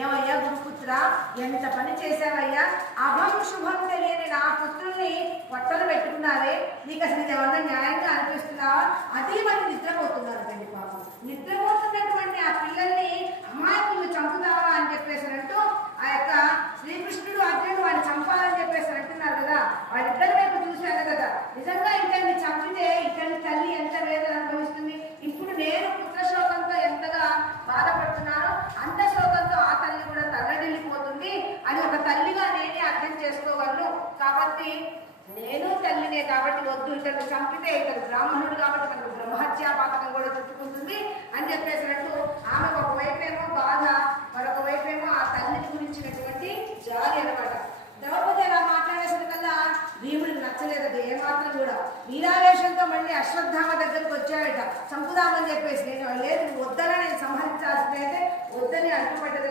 ఏమయ్యా గురుపుత్ర, ఎంత పని చేశావయ్యా, అభం శుభం తెలియని నా పుత్రుల్ని పొట్టలు పెట్టుకున్నారే, నీకు అసలు ఇది ఏమన్నా న్యాయంగా అనిపిస్తున్నావా? అదే మరి నిద్రపోతున్నారు తండ్రి పాపం. నిద్రపోతున్నటువంటి ఆ పిల్లల్ని అమాయకులు చంపుతావా అని చెప్పేసారంటూ ఆ యొక్క శ్రీకృష్ణుడు అర్జునుడు వాడిని చంపాలని చెప్పేసి అంటున్నారు కదా, వాళ్ళిద్దరి వైపు చూశాను కదా. నిజంగా ఇతన్ని చంపితే ఇతని తల్లి ఎంత వేదన అనుభవిస్తుంది. ఇప్పుడు నేను పుత్రశోకంతో ఎంతగా బాధపడుతున్నానో అంత శోకంతో ఆ తల్లి కూడా తల్లడిల్లిపోతుంది అని ఒక తల్లిగా నేనే అర్థం చేసుకోగలను. కాబట్టి నేను తల్లినే కాబట్టి వద్దు, ఇతను చంపితే ఇతను బ్రాహ్మణుడు కాబట్టి తనకు బ్రహ్మహత్యా పాతకం కూడా చుట్టుకుంటుంది అని చెప్పేసినట్టు ఆమెకు ఒకవైపేమో బాధ, మరొక వైపేమో ఆ తల్లిని గురించినటువంటి జాలి అనమాట. ద్రౌపది అలా మాట్లాడేసిన కల్లా భీముడికి నచ్చలేదు అది ఏమాత్రం కూడా. వీరావేశంతో మళ్ళీ అశ్వత్థామ దగ్గరకు వచ్చాడట చంపుదామని చెప్పేసి. నేను లేదు, వద్దలా నేను సంహరించాల్సిందైతే వద్దని అడ్డుపడ్డది.